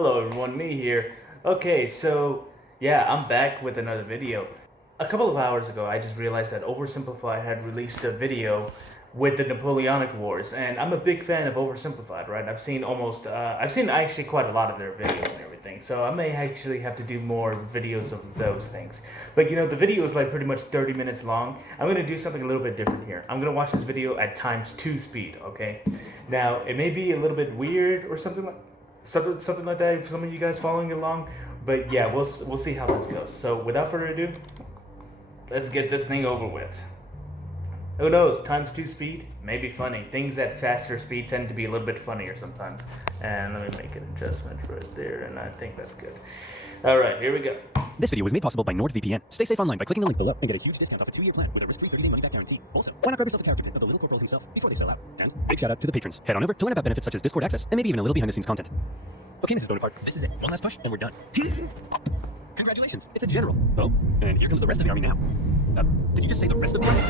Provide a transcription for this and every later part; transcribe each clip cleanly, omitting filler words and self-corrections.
Hello everyone, me here. Okay, so yeah, I'm back with another video. A couple of hours ago, I just realized that Oversimplified had released a video with the Napoleonic Wars, and I'm a big fan of Oversimplified, right? I've seen actually quite a lot of their videos and everything, so I may actually have to do more videos of those things. But you know, the video is like pretty much 30 minutes long. I'm gonna do something a little bit different here. I'm gonna watch this video at ×2 speed, okay? Now, it may be a little bit weird or something like that for some of you guys following along, but yeah, we'll see how this goes. So without further ado, let's get this thing over with. Who knows, ×2 speed may be funny. Things at faster speed tend to be a little bit funnier sometimes. And let me make an adjustment right there, and I think that's good. Alright, here we go. This video was made possible by NordVPN. Stay safe online by clicking the link below and get a huge discount off a 2-year plan with a risk-free 30-day money-back guarantee. Also, why not grab yourself a character pin of the little corporal himself before they sell out? And big shout out to the patrons. Head on over to learn about benefits such as Discord access and maybe even a little behind-the-scenes content. Okay, Mrs. Bonaparte, this is it. One last push and we're done. Congratulations, it's a general. Oh, and here comes the rest of the army now. Did you just say the rest of the army?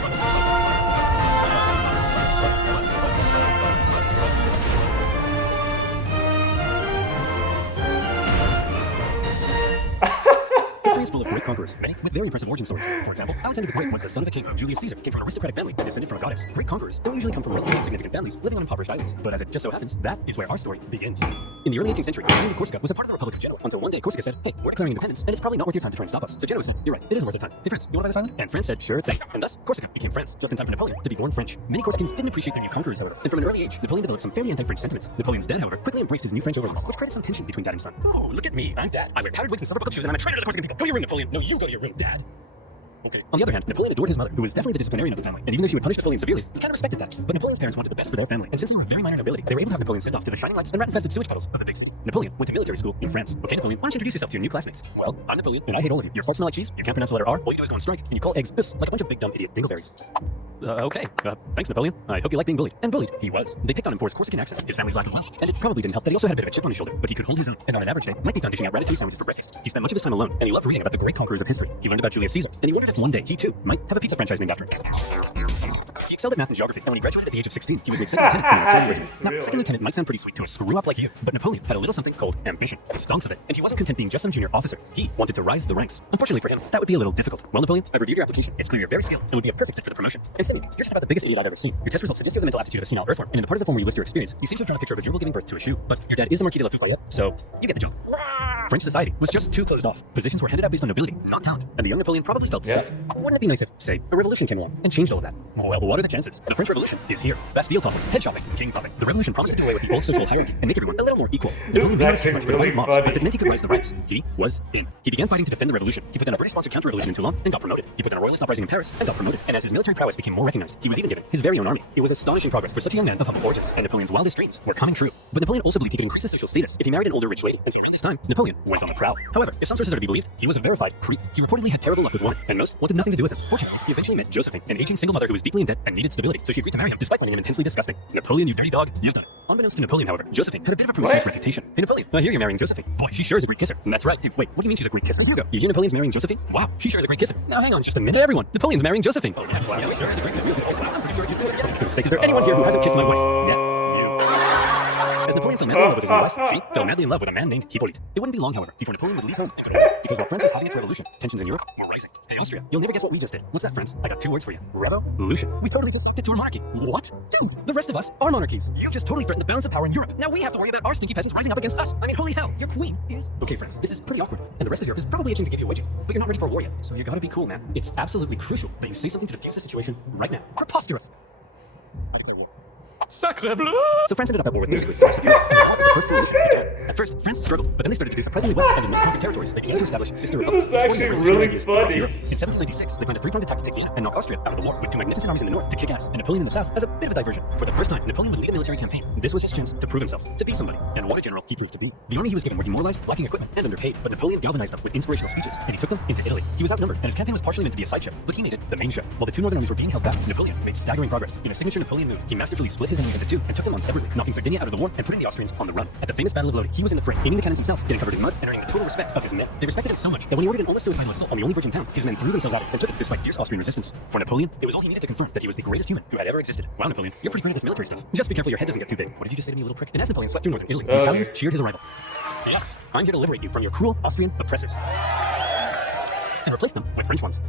History is full of great conquerors, many with very impressive origin stories. For example, Alexander the Great was the son of a king. Julius Caesar came from an aristocratic family and descended from a goddess. Great conquerors don't usually come from relatively insignificant families living on impoverished islands. But as it just so happens, that is where our story begins. In the early 18th century, the island of Corsica was a part of the Republic of Genoa until one day Corsica said, hey, we're declaring independence, and it's probably not worth your time to try and stop us. So Genoa said, you're right, it isn't worth your time. Hey, France, you want to buy this island? And France said, sure thing. And thus, Corsica became France, just in time for Napoleon to be born French. Many Corsicans didn't appreciate their new conquerors, however, and from an early age, Napoleon developed some fairly anti-French sentiments. Napoleon's dad, however, quickly embraced his new French overlords, which created some tension between dad and son. Oh, look at me, I'm dad. I wear powdered wigs and silver buckled shoes, and I'm a traitor to the Corsican people. Go to your room, Napoleon. No, you go to your room, dad. Okay. On the other hand, Napoleon adored his mother, who was definitely the disciplinarian of the family, and even though she would punish Napoleon severely, he kind of respected that. But Napoleon's parents wanted the best for their family, and since they were very minor nobility, they were able to have Napoleon sent off to the shining lights and rat-infested sewage puddles of the big city. Napoleon went to military school in France. Okay, Napoleon, why don't you introduce yourself to your new classmates? Well, I'm Napoleon, and I hate all of you. Your farts smell like cheese, you can't pronounce the letter R, all you do is go on strike, and you call eggs biffs like a bunch of big dumb idiot dingleberries. Okay. Thanks, Napoleon. I hope you like being bullied. And bullied, he was. They picked on him for his Corsican accent, his family's lack of wealth, and it probably didn't help that he also had a bit of a chip on his shoulder, but he could hold his own, and on an average day, might be found dishing out ratatouille sandwiches for breakfast. He spent much of his time alone, and he loved reading about the great conquerors of history. He learned about Julius Caesar, and he wondered if one day he too might have a pizza franchise named after him. He excelled at math and geography, and when he graduated at the age of 16, he was made second lieutenant in the artillery regiment. Now, second lieutenant might sound pretty sweet to a screw-up like you, but Napoleon had a little something called ambition. Stonks of it, and he wasn't content being just some junior officer. He wanted to rise the ranks. Unfortunately for him, that would be a little difficult. Well, Napoleon, I reviewed your application. It's clear you're very skilled and would be a perfect fit for the promotion. And Sydney, you're just about the biggest idiot I've ever seen. Your test results suggest you have the mental aptitude of a senile earthworm, and in the part of the form where you list your experience, you seem to have drawn a picture of a gerbil giving birth to a shoe, but your dad is the Marquis de la Foufoyette, so you get the joke. French society was just too closed off. Positions were handed out based on nobility, not talent, and the young Napoleon probably felt stuck. Wouldn't it be nice if, say, a revolution came along and changed all of that? Well, what are the chances? The French Revolution is here. Bastille toppling, head chopping, king popping. The revolution promised to do away with the old social hierarchy and make everyone a little more equal. Napoleon did not care much for the fighting mobs, but if it meant he could rise the ranks, he was in. He began fighting to defend the revolution. He put down a British-sponsored counter-revolution in Toulon and got promoted. He put down a royalist uprising in Paris and got promoted. And as his military prowess became more recognized, he was even given his very own army. It was astonishing progress for such a young man of humble origins, and Napoleon's wildest dreams were coming true. But Napoleon also believed he could increase his social status if he married an older rich lady, and so during this time, Napoleon went on the prowl. However, if some sources are to be believed, he was a verified creep. He reportedly had terrible luck with women, and most wanted nothing to do with him. Fortunately, he eventually met Josephine, an aging single mother who was deeply in debt and needed stability, so she agreed to marry him despite finding him intensely disgusting. Napoleon, you dirty dog, you've done it. Unbeknownst to Napoleon, however, Josephine had a bit of a promiscuous reputation. Hey Napoleon, I hear you're marrying Josephine. Boy, she sure is a great kisser. And that's right. Hey, wait, what do you mean she's a great kisser? Here we go. You hear Napoleon's marrying Josephine? Wow, she sure is a great kisser. Now hang on just a minute, everyone. Napoleon's marrying Josephine. Oh, yeah, I'm pretty sure he's good. For goodness sake, is there anyone here who hasn't kissed my wife? Yeah, you. As Napoleon fell madly in love with his new wife, she fell madly in love with a man named Hippolyte. It wouldn't be long, however, before Napoleon would leave home and go because while France was having its revolution, tensions in Europe were rising. Hey, Austria, you'll never guess what we just did. What's that, France? I got 2 words for you. Revolution. We totally did to our monarchy. What? Dude, the rest of us are monarchies. You just totally threatened the balance of power in Europe. Now we have to worry about our stinky peasants rising up against us. I mean, holy hell, your queen is... Okay, friends, this is pretty awkward, and the rest of Europe is probably itching to give you a wedgie, but you're not ready for a war yet, so you gotta be cool, man. It's absolutely crucial that you say something to defuse the situation right now. Preposterous. Sacre bleu! So France ended up at war with basically the rest of Europe, and the first revolution began. At first, France struggled, but then they started to do surprisingly well, and in many conquered territories, they began to establish sister republics. This is actually really funny. In 1796, they planned a 3-pronged attack to take Vienna and knock Austria out of the war, with 2 magnificent armies in the north to kick ass, and Napoleon in the south as a bit of a diversion. For the first time, Napoleon would lead a military campaign. This was his chance to prove himself, to be somebody, and what a general he proved to be. The army he was given were demoralized, lacking equipment, and underpaid, but Napoleon galvanized them with inspirational speeches, and he took them into Italy. He was outnumbered, and his campaign was partially meant to be a sideshow, but he made it the main show. While the 2 northern armies were being held back, Napoleon made staggering progress. In a signature Napoleon move, he masterfully split his his enemies into two and took them on separately, knocking Sardinia out of the war and putting the Austrians on the run. At the famous Battle of Lodi, he was in the fray, aiming the cannons himself, getting covered in mud, and earning the total respect of his men. They respected him so much that when he ordered an almost suicidal assault on the only bridge in town, his men threw themselves at it and took it despite fierce Austrian resistance. For Napoleon, it was all he needed to confirm that he was the greatest human who had ever existed. Wow, Napoleon, you're pretty great at military stuff. Just be careful your head doesn't get too big. What did you just say to me, little prick? And as Napoleon slept through northern Italy, the Italians cheered his arrival. Yes, I'm here to liberate you from your cruel Austrian oppressors and replace them with French ones.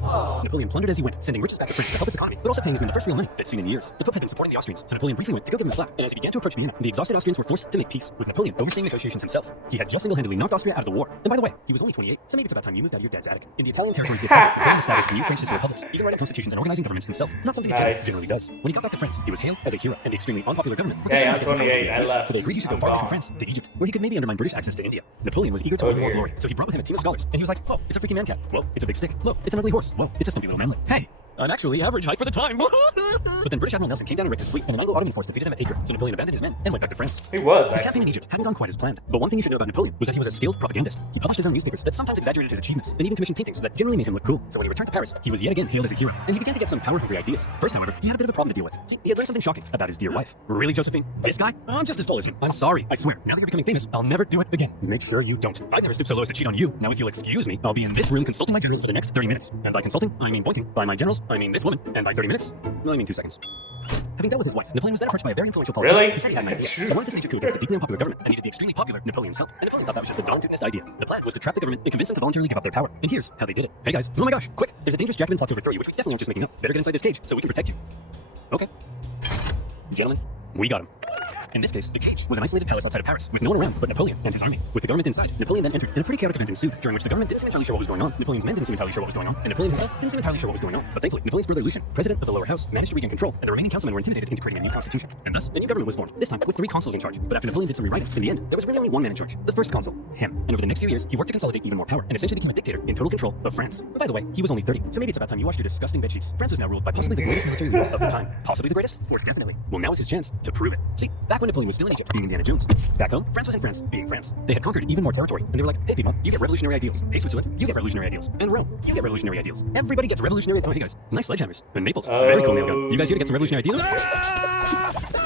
Napoleon plundered as he went, sending riches back to France to help with the economy, but also paying his men the first real money they'd seen in years. The Pope had been supporting the Austrians, so Napoleon briefly went to go give him a slap, and as he began to approach Vienna, the exhausted Austrians were forced to make peace, with Napoleon overseeing negotiations himself. He had just single-handedly knocked Austria out of the war. And by the way, he was only 28, so maybe it's about time you moved out of your dad's attic. In the Italian territories, Napoleon established new French sister republics, even writing constitutions and organizing governments himself, not something he generally does. When he got back to France, he was hailed as a hero, and the extremely unpopular government were I'm 28, I left. so they agreed he should go far from France to Egypt, where he could maybe undermine British access to India. Napoleon was eager to win more glory, so he brought with him a team of scholars, and he was like, whoa, it's a freaking man cat. Whoa, it's a big stick. Whoa, it's an ugly horse. Whoa, it's a stumpy little manlet. Hey, I'm actually average height for the time. But then British Admiral Nelson came down and wrecked his fleet, and an Anglo-Ottoman force defeated him at Acre, so Napoleon abandoned his men and went back to France. He was, His campaign in Egypt hadn't gone quite as planned, but one thing you should know about Napoleon was that he was a skilled propagandist. He published his own newspapers that sometimes exaggerated his achievements, and even commissioned paintings that generally made him look cool. So when he returned to Paris, he was yet again hailed as a hero, and he began to get some power-hungry ideas. First, however, he had a bit of a problem to deal with. See, he had learned something shocking about his dear wife. Really, Josephine? This guy? I'm just as tall as you. I'm sorry, I swear. Now that you're becoming famous, I'll never do it again. Make sure you don't. I've never stooped so low as to cheat on you. Now, if you'll excuse me, I'll be in this room consulting my generals for the next 30 minutes. And by consulting, I mean boinking. By my generals, I mean this woman. And by 30 minutes, I mean 2 seconds. Having dealt with his wife, Napoleon was then approached by a very influential politician Really? who said he had an idea. He wanted to stage a coup against the deeply unpopular government and needed the extremely popular Napoleon's help. And Napoleon thought that was just a non-tunist idea. The plan was to trap the government and convince them to voluntarily give up their power. And here's how they did it. Hey guys, oh my gosh, quick! There's a dangerous Jacobin plot to overthrow you, which we definitely aren't just making up. Better get inside this cage so we can protect you. Okay. Gentlemen, we got him. In this case, the cage was an isolated palace outside of Paris, with no one around but Napoleon and his army. With the government inside, Napoleon then entered, and a pretty chaotic event ensued, during which the government didn't seem entirely sure what was going on, Napoleon's men didn't seem entirely sure what was going on, and Napoleon himself didn't seem entirely sure what was going on. But thankfully, Napoleon's brother Lucien, president of the lower house, managed to regain control, and the remaining councilmen were intimidated into creating a new constitution. And thus, a new government was formed, this time with 3 consuls in charge. But after Napoleon did some rewriting, in the end, there was really only one man in charge, the first consul, him. And over the next few years, he worked to consolidate even more power, and essentially became a dictator in total control of France. And by the way, he was only 30, so maybe it's about time you washed your disgusting bedsheets. France was now ruled by possibly the greatest military leader of the time. Possibly the greatest? Or definitely. Well, now is his chance to prove it. See, back when Napoleon was still in Egypt, being Indiana Jones. Back home, France was in France, being France. They had conquered even more territory, and they were like, hey people, you get revolutionary ideals. Hey Switzerland, you get revolutionary ideals. And Rome, you get revolutionary ideals. Everybody gets revolutionary. Oh, hey guys, nice sledgehammers. And Naples, very cool nail gun. You guys here to get some revolutionary ideals?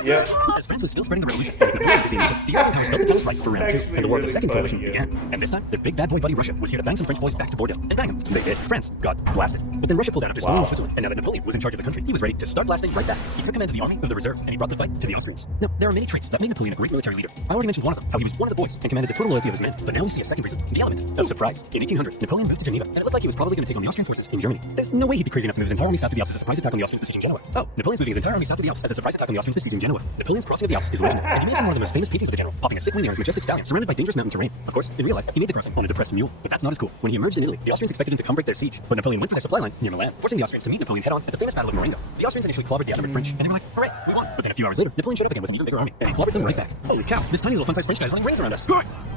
Yep. As France was still spreading the revolution, and with Napoleon busy in Egypt, the European powers felt the time was right for round 2, and the war of the Second Coalition began. And this time, their big bad boy buddy Russia was here to bang some French boys back to Bordeaux. And bang them. They did. France got blasted. But then Russia pulled out after slowing Switzerland, and now that Napoleon was in charge of the country, he was ready to start blasting right back. He took command of the army of the reserve, and he brought the fight to the Austrians. Now, there are many traits that made Napoleon a great military leader. I already mentioned one of them, how he was one of the boys and commanded the total loyalty of his men. But now we see a second reason, the element of surprise. In 1800, Napoleon moved to Geneva, and it looked like he was probably going to take on the Austrian forces in Germany. There's no way he'd be crazy enough to move his entire army south to the Alps as a surprise attack on the Austrians besieging Genoa. Oh, Napoleon's moving his entire army south to the Alps as a surprise attack on the Austrians besieging Genoa. Napoleon's crossing of the Alps is legendary, and he made some one of the most famous paintings of the general, popping a sick wing on his majestic stallion, surrounded by dangerous mountain terrain. Of course, in real life, he made the crossing on a depressed mule, but that's not as cool. When he emerged in Italy, the Austrians expected him to come break their siege, but Napoleon went for their supply line near Milan, forcing the Austrians to meet Napoleon head-on at the famous Battle of Marengo. The Austrians initially clobbered the outnumbered French, and they were like, hooray, we won. But then a few hours later, Napoleon showed up again with an even bigger army, and he clobbered them right back. Holy cow, this tiny little fun-sized French guy is running rings around us.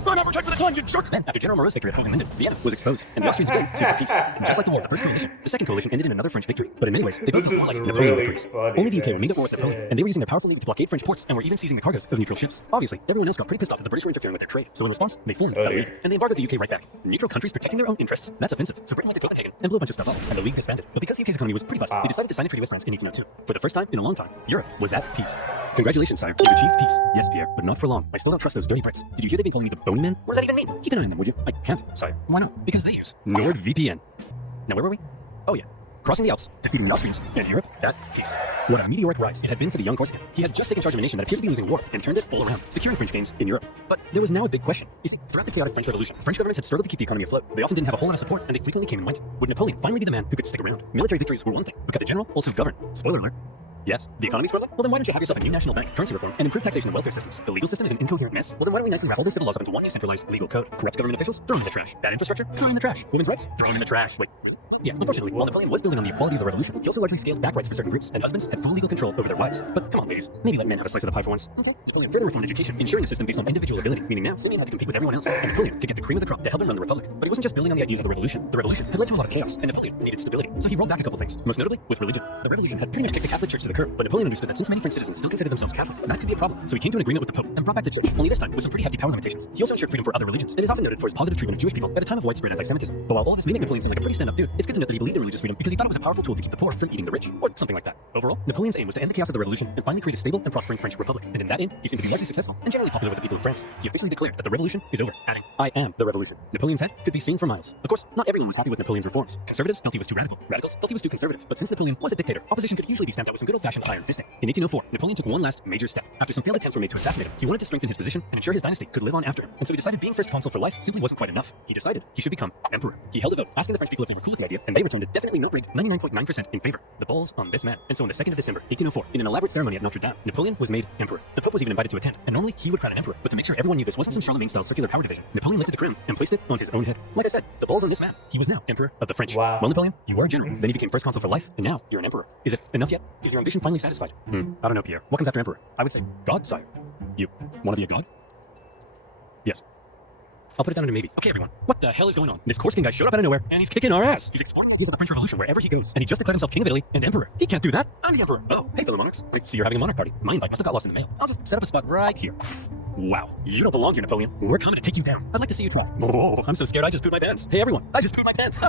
I'm average height for the time, you jerk! Then, after General Moreau's victory at Hohenlinden, Vienna was exposed, and the Austrians again sued for peace. And just like the war of the First Coalition, the Second Coalition ended in another French victory. But in many ways, they both were more like Napoleon really victories. funny, Only the UK man. were made up war with Napoleon, and they were using their powerful navy to blockade French ports, and were even seizing the cargoes of neutral ships. Obviously, everyone else got pretty pissed off that the British were interfering with their trade, so in response, they formed a league, and they embargoed the UK right back. Neutral countries protecting their own interests, that's offensive. So Britain went to Copenhagen and blew a bunch of stuff up, and the league disbanded. But because the UK's economy was pretty busted, they decided to sign a treaty with France in 1802. For the first time in a long time, Europe was at peace. Congratulations, sire. You've achieved peace. Yes, Pierre, but not for long. I still don't trust those dirty Brits. Did you hear they've been calling me the Bone Man? What does that even mean? Keep an eye on them, would you? I can't, sire. Why not? Because they use NordVPN. Now, where were we? Oh, yeah. Crossing the Alps, defeating the Austrians, and Europe at peace. What a meteoric rise it had been for the young Corsican. He had just taken charge of a nation that appeared to be losing war and turned it all around, securing French gains in Europe. But there was now a big question. You see, throughout the chaotic French Revolution, French governments had struggled to keep the economy afloat. They often didn't have a whole lot of support, and they frequently came and went. Would Napoleon finally be the man who could stick around? Military victories were one thing, but could the general also govern? Spoiler alert. Yes, the economy's struggling? Well, then why don't you have yourself a new national bank, currency reform, and improve taxation and welfare systems? The legal system is an incoherent mess. Well, then why don't we nicely wrap all those civil laws up into one new centralized legal code? Corrupt government officials? Throw them in the trash. Bad infrastructure? Throw them in the trash. Women's rights? Throw them in the trash. Wait. Yeah, unfortunately, while Napoleon was building on the equality of the revolution, he also largely scaled back rights for certain groups, and husbands had full legal control over their wives. But come on, ladies, maybe let men have a slice of the pie for once. Okay. Napoleon further reformed education, ensuring a system based on individual ability, meaning now women had to compete with everyone else, and Napoleon could get the cream of the crop to help him run the republic. But he wasn't just building on the ideas of the revolution. The revolution had led to a lot of chaos, and Napoleon needed stability. So he rolled back a couple things, most notably with religion. The revolution had pretty much kicked the Catholic Church to the curb, but Napoleon understood that since many French citizens still considered themselves Catholic, that could be a problem. So he came to an agreement with the Pope and brought back the church, only this time with some pretty hefty power limitations. He also ensured freedom for other religions, and is often noted for his positive treatment of Jewish people at a time of widespread anti-Semitism. But while all of this made Napoleon seem like a pretty stand-up dude, it's It's good to note that he believed in religious freedom because he thought it was a powerful tool to keep the poor from eating the rich, or something like that. Overall, Napoleon's aim was to end the chaos of the revolution and finally create a stable and prospering French republic. And in that aim, he seemed to be largely successful and generally popular with the people of France. He officially declared that the revolution is over, adding, "I am the revolution." Napoleon's head could be seen for miles. Of course, not everyone was happy with Napoleon's reforms. Conservatives felt he was too radical. Radicals felt he was too conservative. But since Napoleon was a dictator, opposition could usually be stamped out with some good old-fashioned iron fisting. In 1804, Napoleon took one last major step. After some failed attempts were made to assassinate him, he wanted to strengthen his position and ensure his dynasty could live on after him. And so he decided being first consul for life simply wasn't quite enough. He decided he should become emperor. He held a vote asking the French people if they were cool with the idea, and they returned a definitely not-rigged 99.9% in favor. The ball's on this man. And so on the 2nd of December, 1804, in an elaborate ceremony at Notre Dame, Napoleon was made emperor. The Pope was even invited to attend, and normally he would crown an emperor, but to make sure everyone knew this wasn't some Charlemagne-style circular power division, Napoleon lifted the crown and placed it on his own head. Like I said, the ball's on this man. He was now emperor of the French. Wow. Well, Napoleon, you were a general, then you became first consul for life, and now you're an emperor. Is it enough yet? Is your ambition finally satisfied? I don't know, Pierre. What comes after emperor? I would say God, sire. You want to be a god? Yes. I'll put it down to maybe. Okay, everyone. What the hell is going on? This Corsican guy showed up out of nowhere, and he's kicking our ass. He's exploring ideas of the French Revolution wherever he goes, and he just declared himself king of Italy and emperor. He can't do that. I'm the emperor. Oh, hey, fellow monarchs. I see you're having a monarch party. My invite must have got lost in the mail. I'll just set up a spot right here. Wow, you don't belong here, Napoleon. We're coming to take you down. I'd like to see you try. Oh, I'm so scared I just pooed my pants. Hey, everyone, I just pooed my pants.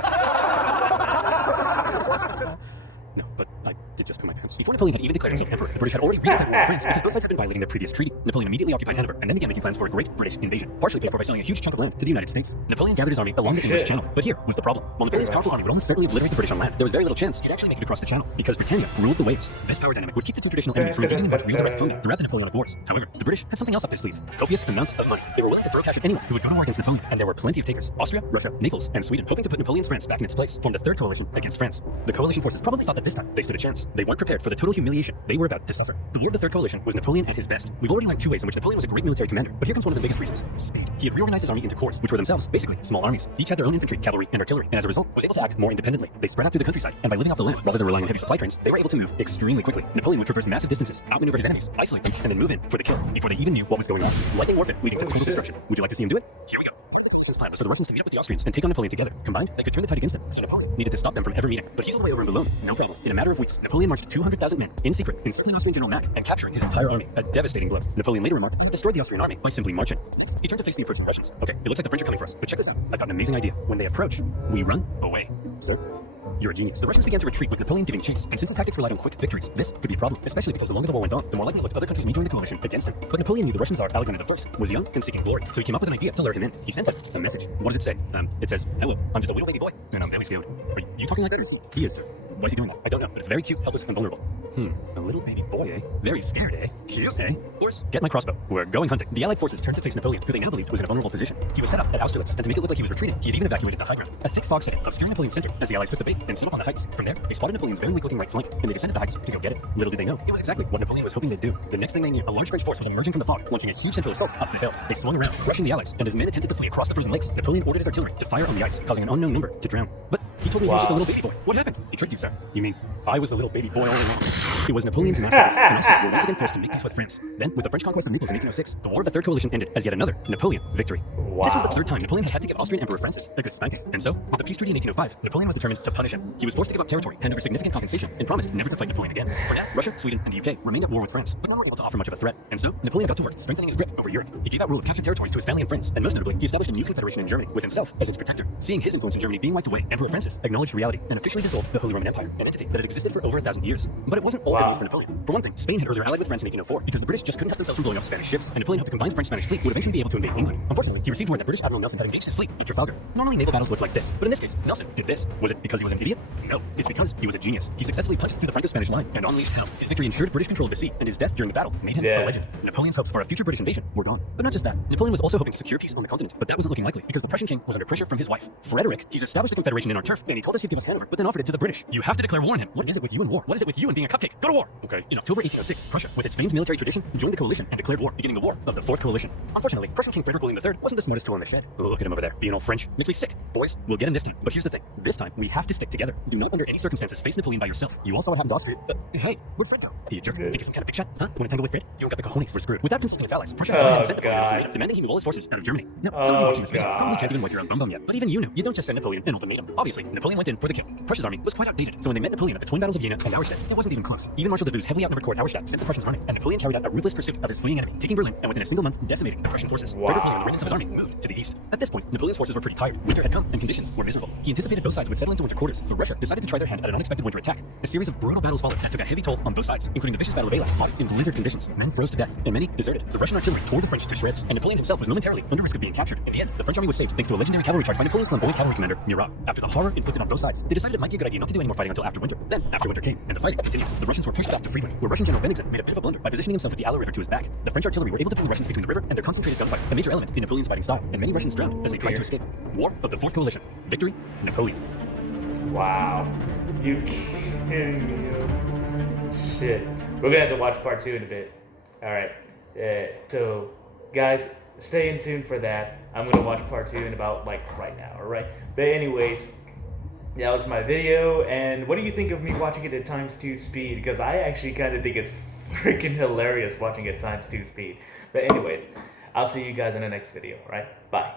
No, but I did just poo my pants. Before Napoleon had even declared himself emperor, the British had already redeclared war on France because both sides had been violating their previous treaty. Napoleon immediately occupied Hanover and then began making plans for a great British invasion, partially paid for by selling a huge chunk of land to the United States. Napoleon gathered his army along the English Channel, but here was the problem. While Napoleon's powerful army would almost certainly obliterate the British on land, there was very little chance he'd actually make it across the Channel because Britannia ruled the waves. This power dynamic would keep the two traditional enemies from engaging in much real direct combat throughout the Napoleonic Wars. However, the British had something else up their sleeve: copious amounts of money. They were willing to throw cash at anyone who would go to war against Napoleon, and there were plenty of takers. Austria, Russia, Naples, and Sweden, hoping to put Napoleon's France back in its place, formed a third coalition against France. The coalition forces probably thought that this time they stood a chance. They weren't prepared for the total humiliation they were about to suffer. The War of the Third Coalition was Napoleon at his best. We've already learned two ways in which Napoleon was a great military commander, but here comes one of the biggest reasons: speed. He had reorganized his army into corps, which were themselves basically small armies. Each had their own infantry, cavalry, and artillery, and as a result, was able to act more independently. They spread out through the countryside, and by living off the land rather than relying on heavy supply trains, they were able to move extremely quickly. Napoleon would traverse massive distances, outmaneuver his enemies, isolate them, and then move in for the kill before they even knew what was going on. Lightning warfare leading to total destruction. Would you like to see him do it? Here we go. Napoleon's plan was for the Russians to meet up with the Austrians and take on Napoleon together. Combined, they could turn the tide against them, so Napoleon needed to stop them from ever meeting. But he's on the way over in Boulogne, no problem. In a matter of weeks, Napoleon marched 200,000 men in secret, encircling Austrian General Mack and capturing his entire army. A devastating blow. Napoleon later remarked, "He destroyed the Austrian army by simply marching." He turned to face the approaching Russians. Okay, it looks like the French are coming for us, but check this out. I've got an amazing idea. When they approach, we run away. Sir? You're a genius. The Russians began to retreat with Napoleon giving chase, and simple tactics relied on quick victories. This could be a problem, especially because the longer the war went on, the more likely it looked other countries may join the coalition against him. But Napoleon knew the Russian Tsar, Alexander I, was young and seeking glory, so he came up with an idea to lure him in. He sent him a message. What does it say? It says, "Hello, I'm just a little baby boy, and I'm very scared." Are you talking like that? He is, sir. Why is he doing that? I don't know, but it's very cute, helpless, and vulnerable. A little baby boy, eh? Very scared, eh? Cute, eh? Boys, get my crossbow. We're going hunting. The Allied forces turned to face Napoleon, who they now believed was in a vulnerable position. He was set up at Austerlitz, and to make it look like he was retreating, he had even evacuated the high ground. A thick fog set in, obscuring Napoleon's center, as the Allies took the bait and set up on the heights. From there, they spotted Napoleon's very weak-looking right flank, and they descended the heights to go get it. Little did they know, it was exactly what Napoleon was hoping they'd do. The next thing they knew, a large French force was emerging from the fog, launching a huge central assault up the hill. They swung around, crushing the Allies, and as men attempted to flee across the frozen lakes, Napoleon ordered his artillery to fire on the ice, causing an unknown number to drown. But he told me he was just a little baby boy. What happened? He tricked you, sir. You mean I was the little baby boy all along? It was Napoleon's masterpiece, and Austria were once again forced to make peace with France. Then, with the French conquest of Naples in 1806, the War of the Third Coalition ended as yet another Napoleon victory. This was the third time Napoleon had had to give Austrian Emperor Francis a good spanking. And so, with the peace treaty in 1805, Napoleon was determined to punish him. He was forced to give up territory, hand over significant compensation, and promised never to fight Napoleon again. For now, Russia, Sweden, and the UK remained at war with France, but weren't able to offer much of a threat. And so, Napoleon got to work strengthening his grip over Europe. He gave out rule of captured territories to his family and friends, and most notably, he established a new confederation in Germany, with himself as its protector. Seeing his influence in Germany being wiped away, Emperor Francis acknowledged reality and officially dissolved the Holy Roman Empire, an entity that had existed for over 1,000 years. But it wasn't all good news for Napoleon. For one thing, Spain had earlier allied with France in 1804 because the British just couldn't help themselves from blowing up Spanish ships, and Napoleon hoped the combined French-Spanish fleet would eventually be able to invade England. Unfortunately, he received word that British Admiral Nelson had engaged his fleet at Trafalgar. Normally, naval battles look like this, but in this case, Nelson did this. Was it because he was an idiot? No, it's because he was a genius. He successfully punched through the Franco-Spanish line and unleashed hell. His victory ensured British control of the sea, and his death during the battle made him a legend. Napoleon's hopes for a future British invasion were gone. But not just that. Napoleon was also hoping to secure peace on the continent, but that wasn't looking likely because the Prussian king was under pressure from his wife, Frederick. He's established a confederation in our turf, and he told us he'd give us Hanover, but then offered it to the British. You have to declare war on him. What is it with you and war? What is it with you and being a cupcake? Go to war! Okay. In October 1806, Prussia, with its famed military tradition, joined the coalition and declared war, beginning the War of the Fourth Coalition. Unfortunately, Prussian King Frederick William III wasn't the smartest tool in the shed. Look at him over there, being all French. Makes me sick. Boys, we'll get him this time. But here's the thing. This time, we have to stick together. Do not under any circumstances face Napoleon by yourself. You all saw what happened to Austria. Hey, where'd Fred go? Hey, you jerk. Think he's some kind of big shot? Huh? Wanna tangle with Fred? You don't got the cojones. We're screwed. Without consulting its allies, Prussia had gone ahead and sent Napoleon an ultimatum, demanding he move all his forces out of Germany. Now, some of you watching this video probably can't even wipe your own bum yet. But even you knew, you don't just send Napoleon an ultimatum. Obviously, Napoleon went in for the kill. Prussia's army was quite outdated, so when they met Napoleon at the twin battles of Jena and Auerstedt, it wasn't even close. Even Marshal Davout's heavily outnumbered corps at Auerstedt sent the Prussians running, and Napoleon carried out a ruthless pursuit of his fleeing enemy, taking Berlin and within a single month decimating the Prussian forces. Frederick William and the remnants of his army moved to the east. At this point, Napoleon's forces were pretty tired. Winter had come and conditions were miserable. He anticipated both sides would settle into winter quarters, but Russia decided to try their hand at an unexpected winter attack. A series of brutal battles followed and took a heavy toll on both sides, including the vicious Battle of Eylau, fought in blizzard conditions. Men froze to death, and many deserted. The Russian artillery tore the French to shreds, and Napoleon himself was momentarily under risk of being captured. In the end, the French army was saved thanks to a legendary cavalry charge by Napoleon's flamboyant cavalry commander, Murat. After the horror inflicted on both sides, they decided it might be a good idea not to do any more fighting until after winter. Then, after winter came, and the fighting continued, the Russians were pushed back to Friedland, where Russian General Bennigsen made a bit of a blunder by positioning himself with the Aller River to his back. The French artillery were able to pull the Russians between the river and their concentrated gunfight, a major element in Napoleon's fighting style, and many Russians drowned as they tried to escape. War of the Fourth Coalition. Victory, Napoleon. Wow. You kidding me? Shit. We're gonna have to watch part 2 in a bit. Alright. So, guys, stay in tune for that. I'm gonna watch part 2 in about, like, right now, alright? But anyways, that was my video, and what do you think of me watching it at ×2 speed? Because I actually kind of think it's freaking hilarious watching it ×2 speed. But anyways, I'll see you guys in the next video, alright? Bye.